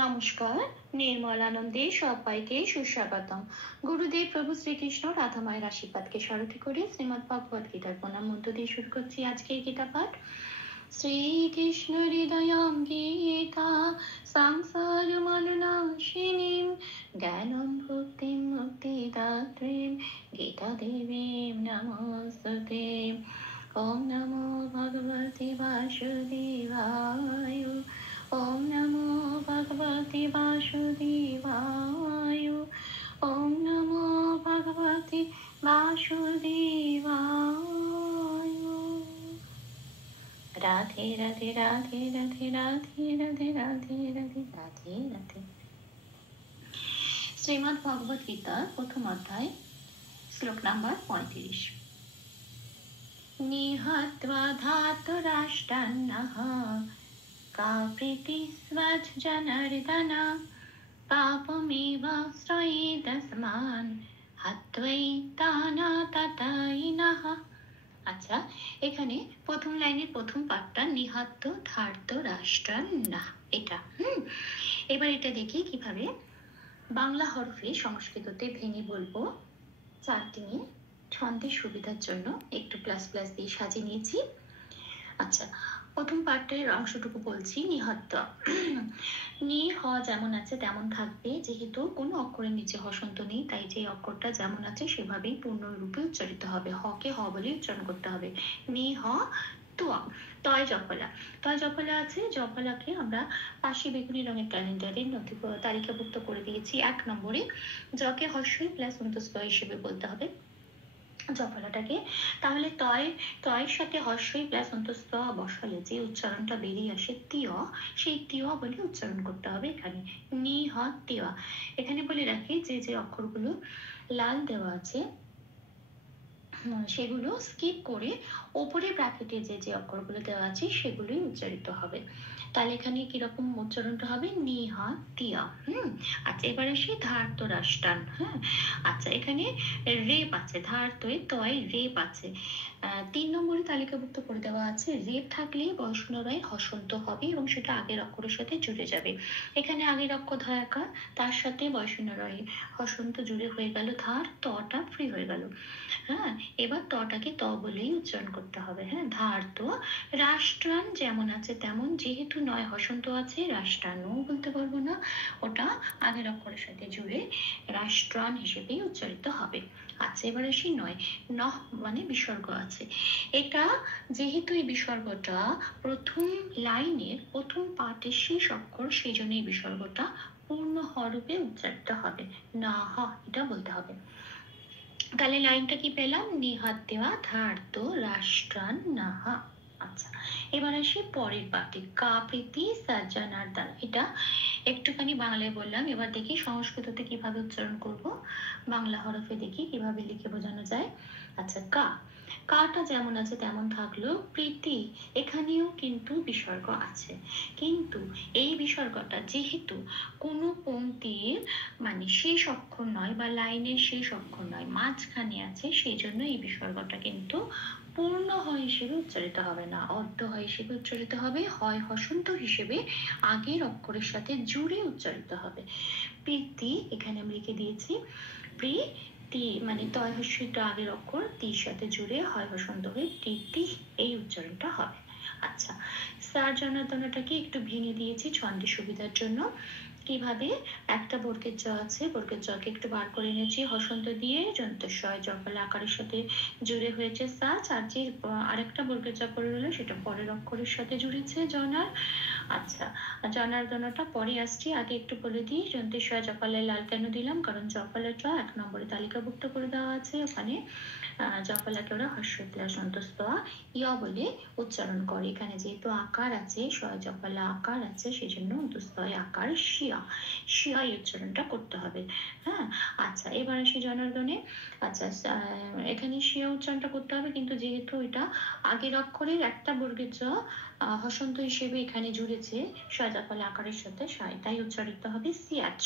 নমস্কার, নির্মলানন্দে সবাইকে সুস্বাগতম। গুরুদেব প্রভু শ্রীকৃষ্ণ রাধা মায়ের আশীর্বাদকে স্মরণ করে শ্রীমদ্ ভগবদ গীতার প্রণাম মন্ত্র দিয়ে শুরু করছি আজকের গীতা পাঠ। শ্রীকৃষ্ণ হৃদয়ং গীতা সংসার মলনাশিনীম জ্ঞানম ভক্তিম মুক্তিদাত্রীম গীতা দেবীম নমস্তুতে। ওম নমো ভগবতে বাসুদেবায়। ওম নমো ভগবতে বাসুদেবায়। ওম নমো ভগবতে বাসুদেবায়। রাধে রাধে রাধে রাধে রাধে রাধে রাধে রাধে রাধে রাধে। শ্রীমদ্ ভগবদ গীতার প্রথম অধ্যায়, শ্লোক নাম্বার 35। নিহত্বা ধাতুরাষ্ট্রান্নঃ কা প্রীতিস্বজনার্দন পাপমেব শ্রয়েদস্মান হত্বৈতানাততায়িনঃ। আচ্ছা, এখানে প্রথম লাইনের প্রথম পাঠটা নিহত ধার্ত রাষ্ট্রান্না, এটা এবার এটা দেখি কিভাবে বাংলা হরফে সংস্কৃততে ভেঙে বলবো। চারটি নিয়ে ছন্দের সুবিধার জন্য একটু প্লাস প্লাস দিয়ে সাজিয়ে নিয়েছি। আচ্ছা, প্রথম পাঠের অংশটুকু বলছি। নিহত, নি হ যেমন আছে তেমন থাকবে, যেহেতু কোনো অক্ষরের নিচে হসন্ত নেই, তাই যে অক্ষরটা যেমন আছে সেভাবেই পূর্ণরূপে উচ্চারিত হবে। হকে হ বলে উচ্চারণ করতে হবে। নি হ তোয়া। তয় জফলা, তয় জফলা আছে, জফলাকে আমরা পাশে বেগুনি রঙের ক্যালেন্ডারে তালিকাভুক্ত করে দিয়েছি 1 নম্বরে। জকে হর্ষই প্লাস অন্তস্থ হিসেবে বলতে হবে জফলাটাকে। তাহলে তয়ের সাথে হর্ষই প্লাস অন্তস্থ বসালে যে উচ্চারণটা বেরিয়ে আসে তিয়, সেই তিয় বলে উচ্চারণ করতে হবে এখানে। নি হ তিয়। এখানে বলে রাখি যে অক্ষরগুলো লাল দেওয়া আছে সেগুলো স্কিপ করে ওপরে ব্র্যাকেটে যে অক্ষরগুলো দেওয়া আছে সেগুলোই উচ্চারিত হবে। তাহলে এখানে কিরকম উচ্চারণটা হবে? নি হ তিয়া। আচ্ছা, এবার আসি ধার্ত রাষ্ট্রান। আচ্ছা, এখানে রেপ আছে, ধার্তয়ে তয় রেপ আছে। 3 নম্বরে তালিকাভুক্ত করে দেওয়া আছে। রেপ থাকলে বয়সনরায় হসন্ত হবে এবং সেটা আগের অক্ষরের সাথে জুড়ে যাবে। এখানে আগের অক্ষর ধয়াকার, তার সাথে বয়সনরায় হসন্ত জুড়ে হয়ে গেল ধার, তটা ফ্রি হয়ে গেল। এবার তটাকে ত বলেই উচ্চারণ করতে হবে। ধার তো রাষ্ট্রান যেমন আছে তেমন, যেহেতু নয় হসন্ত আছে রাষ্ট্রানও বলতে পারবো না, ওটা আগের অক্ষরের সাথে জুড়ে রাষ্ট্রান হিসেবেই উচ্চারিত হবে। আচ্ছা, এবার আসি নয়। নহ মানে বিসর্গ আছে। এটা যেহেতু এই বিসর্গটা প্রথম লাইনের প্রথম পাঠের শেষ অক্ষর, সেই জন্য এই বিসর্গটা পূর্ণ হরূপে উচ্চারিত হবে। না হ এটা বলতে হবে। তাহলে লাইনটা কি পেলাম? নিহাত দেওয়া ধার্ত রাষ্ট্রান নাহা। আচ্ছা, এবার আসি পরের পাঠে। কা প্রীতি সজ্জনার্দন, এটা একটুখানি বাংলায় বললাম, এবার দেখি সংস্কৃততে কিভাবে উচ্চারণ করব। বাংলা হরফে দেখি কিভাবে লিখে বোঝানো যায়। আচ্ছা, কাটা যেমন আছে তেমন থাকলো। প্রীতি, এখানেও কিন্তু বিসর্গ আছে, কিন্তু এই বিসর্গটা যেহেতু কোনো পংক্তির মানে শেষ অক্ষর নয় বা লাইনের শেষ অক্ষর নয়, মাঝখানে আছে, সেই জন্য এই বিসর্গটা কিন্তু পূর্ণ হয় হিসেবে উচ্চারিত হবে না, অর্ধ হয় হিসেবে উচ্চারিত হবে, হয় হসন্ত হিসেবে আগের অক্ষরের সাথে জুড়ে উচ্চারিত হবে। প্রীতি এখানে আমি লিখে দিয়েছি, তি মানে তয় হস্যটা আগের অক্ষর, তির সাথে জুড়ে হয় হসন্ত হয়ে প্রীতি, এই উচ্চারণটা হবে। আচ্ছা, সার জনার্দনটাকে একটু ভেঙে দিয়েছি ছন্দের সুবিধার জন্য। কিভাবে? একটা বর্গের জ আছে, বর্গের জকে একটু বার করে নিয়েছি হসন্ত দিয়ে, যন্তস্বয় জফলা আকারের সাথে জুড়ে হয়েছে সাচ, আর যে আরেকটা বর্গের জ পড়ে রইলো সেটা পরের অক্ষরের সাথে জুড়েছে জনার। আচ্ছা, জনার্দনটা পরে আসছি, আগে একটু বলে দিই যন্তেশ্বয় জফলায় লাল কেন দিলাম, কারণ জফলার জ 1 নম্বরে তালিকাভুক্ত করে দেওয়া আছে। ওখানে জফলাকে ওরা হর্ষ প্লাস অন্তস্থ ইয়া বলে উচ্চারণ করে। এখানে যেহেতু আকার আছে, শয় জফলা আকার আছে, সেই জন্য অন্তস্থয় আকার শিয়া, শিয়াই উচ্চারণটা করতে হবে। আচ্ছা, এবার আসি জনার্দনে। আচ্ছা, এখানে শিয়া উচ্চারণটা করতে হবে, কিন্তু যেহেতু এটা আগের অক্ষরের একটা বর্গের জ হসন্ত হিসেবে এখানে জুড়েছে শয় জফলা আকারের সাথে, তাই উচ্চারিত হবে সিয়াচ।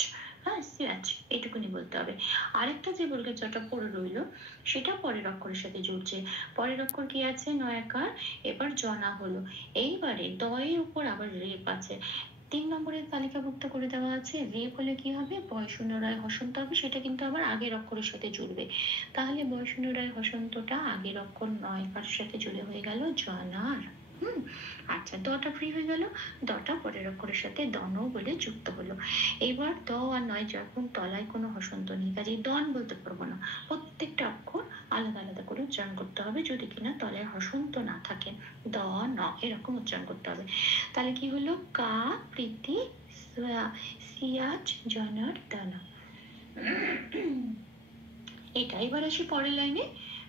সিয়াচ এটুকুনি বলতে হবে। আরেকটা যে বর্গের জটা পড়ে রইলো সেটা পরের অক্ষরের সাথে জুড়ছে। পরের অক্ষর কি আছে? নয়াকার, এবার জনা হলো। এইবারে দয়ের উপর আবার রেপ আছে। 3 নম্বরের তালিকাভুক্ত করে দেওয়া আছে রেপ হলে কি হবে, বয় শূন্য রায় হসন্ত হবে, সেটা কিন্তু আবার আগের অক্ষরের সাথে জুড়বে। তাহলে বয় শূন্য রায় হসন্তটা আগের অক্ষর নয় কার সাথে জুড়ে হয়ে গেল, জনার। আচ্ছা, দটা ফ্রি হয়ে গেল, দটা পরের অক্ষরের সাথে দন বলে যুক্ত হলো। এবার দ আর নয় যখন তলায় কোনো হসন্ত নেই, কাজে দন বলতে পারবো না, প্রত্যেকটা অক্ষর আলাদা আলাদা করে উচ্চারণ করতে হবে যদি কিনা তলায় হসন্ত না থাকে। দ ন এরকম উচ্চারণ করতে হবে। তাহলে কি হলো, কা প্রীতি সিয়াজ জনার দানা। এটা এবার আসি পরের লাইনে,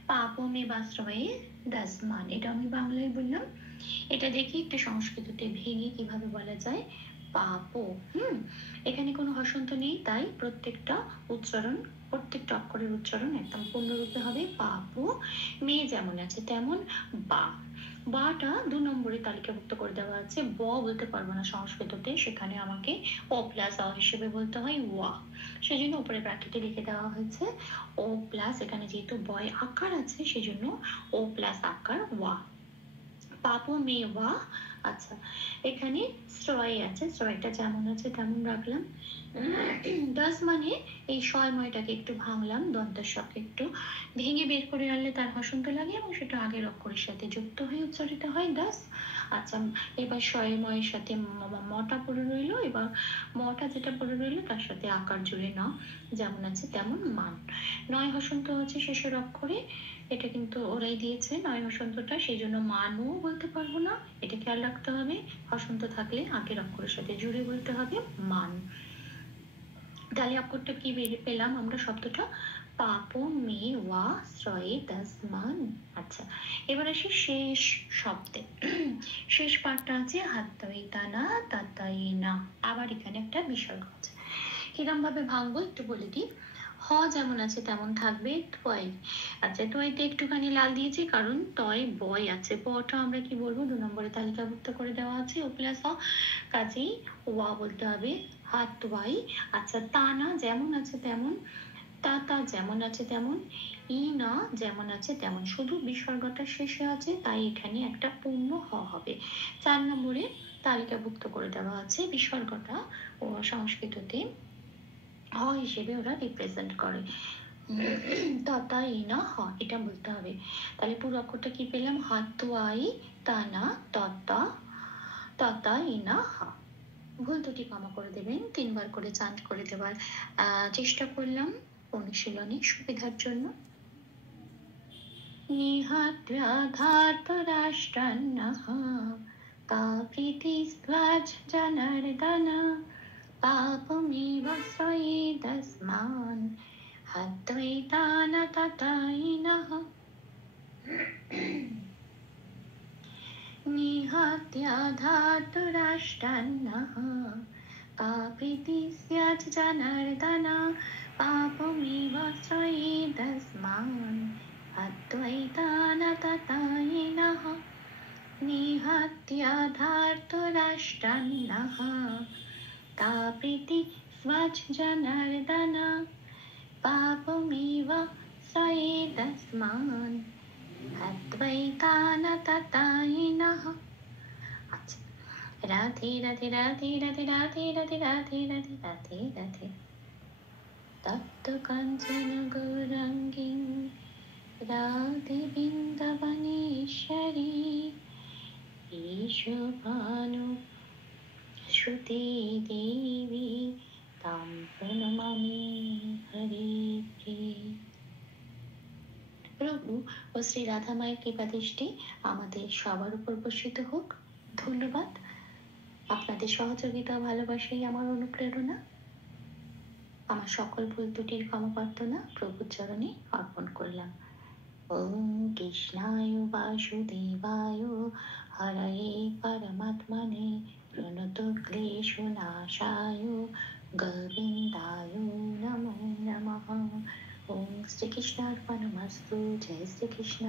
পাপমে বাশ্রয়ে দাসমান, এটা আমি বাংলায় বললাম। এটা দেখি একটু সংস্কৃততে ভেঙে কিভাবে বলা যায়, পাপো। এখানে কোনো হসন্ত নেই, তাই প্রত্যেকটা উচ্চারণ, প্রত্যেকটা অক্ষরের উচ্চারণ একদম পূর্ণরূপে হবে পাপো। মেয়ে যেমন আছে তেমন বা, বাটা 2 নম্বরে তালিকাভুক্ত করে দেওয়া আছে। ব বলতে পারবো না সংস্কৃততে, সেখানে আমাকে ও প্লাস অ হিসেবে বলতে হয় ওয়া, সেজন্য উপরে ব্র্যাকেটে লিখে দেওয়া হয়েছে ও প্লাস, এখানে যেহেতু বয় আকার আছে সেজন্য ও প্লাস আকার ওয়া, পাপো মে ওয়া। আচ্ছা, এখানে শ্রয় আছে, শ্রয়টা যেমন আছে তেমন রাখলাম। দাস মানে এই শয়ময়টাকে একটু ভাঙলাম, দন্তস্বকে একটু ভেঙে বের করে আনলে তার হসন্ত লাগে এবং সেটা আগের অক্ষরের সাথে যুক্ত হয়ে উচ্চারিত হয় দাস। আচ্ছা, এবার শয়ময়ের সাথে মটা পড়ে রইলো, এবার মটা যেটা পড়ে রইলো তার সাথে আকার জুড়ে না, যেমন আছে তেমন মান। নয় হসন্ত আছে শেষের অক্ষরে, এটা কিন্তু ওরাই দিয়েছে নয় হসন্তটা, সেই জন্য মানও বলতে পারবো না, এটা খেয়াল রাখতে হবে। হসন্ত থাকলে আগের অক্ষরের সাথে জুড়ে বলতে হবে মান। তাহলে অক্ষরটা কি বেরিয়ে পেলাম আমরা, শব্দটা পাপো মে ওয়া শ্রয়ে দাস মান। আচ্ছা, এবার আসি শেষ শব্দে। শেষ পাঠটা আছে হাত্তাই তানা তাতাই না, আবার এখানে একটা বিসর্গ আছে, কিরম ভাবে ভাঙবো একটু বলে দিই। হ যেমন আছে তেমন থাকবে, তয়। আচ্ছা, তয়তে একটুখানি লাল দিয়েছি কারণ তয় বয় আছে, বটা আমরা কি বলবো 2 নম্বরে তালিকাভুক্ত করে দেওয়া আছে ও প্লাস হ, কাজেই ওয়া বলতে হবে, হাত ওয়াই। আচ্ছা, তানা যেমন আছে তেমন, তা তা যেমন আছে তেমন, ই না যেমন আছে তেমন, শুধু বিসর্গটা শেষে আছে তাই এখানে একটা পূর্ণ হ হবে। 4 নম্বরে তালিকাভুক্ত করে দেওয়া আছে বিসর্গটা ও সংস্কৃততে হ হিসেবে ওরা রিপ্রেজেন্ট করে, ততা ইনা হ এটা বলতে হবে। তাহলে পুরো অক্ষরটা কি পেলাম, হাতুয়াই তানা ততা ততা ইনা হ। ভুল দুটি ক্ষমা করে দেবেন, 3 বার করে চান্ট করে দেওয়ার চেষ্টা করলাম অনুশীলনী সুবিধার জন্য। নিহত্যাধার্তরাষ্ট্রান্নঃ কাকৃতিস্ত্বাজ জনার্দন পাপমেব শ্রয়েদস্মাन् হত্বৈতান ততাইনঃ। নিহত্যাধার্তরাষ্ট্রান্নঃ কাকৃতিস্ত্বাজ জনার্দন পাপমেব শ্রয়েদস্মাन् হত্বৈতান ততাইনঃ। নিহত্যাধার্তরাষ্ট্রান্নঃ কাকৃতি স্বাজ জনার্দন পাপমেব শ্রয়েদস্মাन् হত্বৈতান ততাইনঃ। আচ্ছা, রাধে রাধে রাধে রাধে রাধে রাধে রাধে রাধে রাধে রাধে। তপ্ত কাঞ্চন গৌরাঙ্গী রাধে বৃন্দাবনেশ্বরী ঈশভানু শ্রুতি দেবী তাম প্রণমামি হরে প্রিয়ে। প্রভু ও শ্রী রাধা মায়ের কৃপা দৃষ্টি আমাদের সবার উপর বর্ষিত হোক। ধন্যবাদ। আপনাদের সহযোগিতা ভালোবাসাই আমার অনুপ্রেরণা। আমার সকল ভুল ত্রুটির ক্ষমা প্রার্থনা প্রভুর চরণে অর্পণ করলাম। ওম কৃষ্ণায় বাসুদেবায় হরয়ে পরমাত্মনে প্রণত ক্লেশনাশায় গোবিন্দায় নমো নমঃ। ওম শ্রীকৃষ্ণার্পণমস্তু। জয় শ্রীকৃষ্ণ।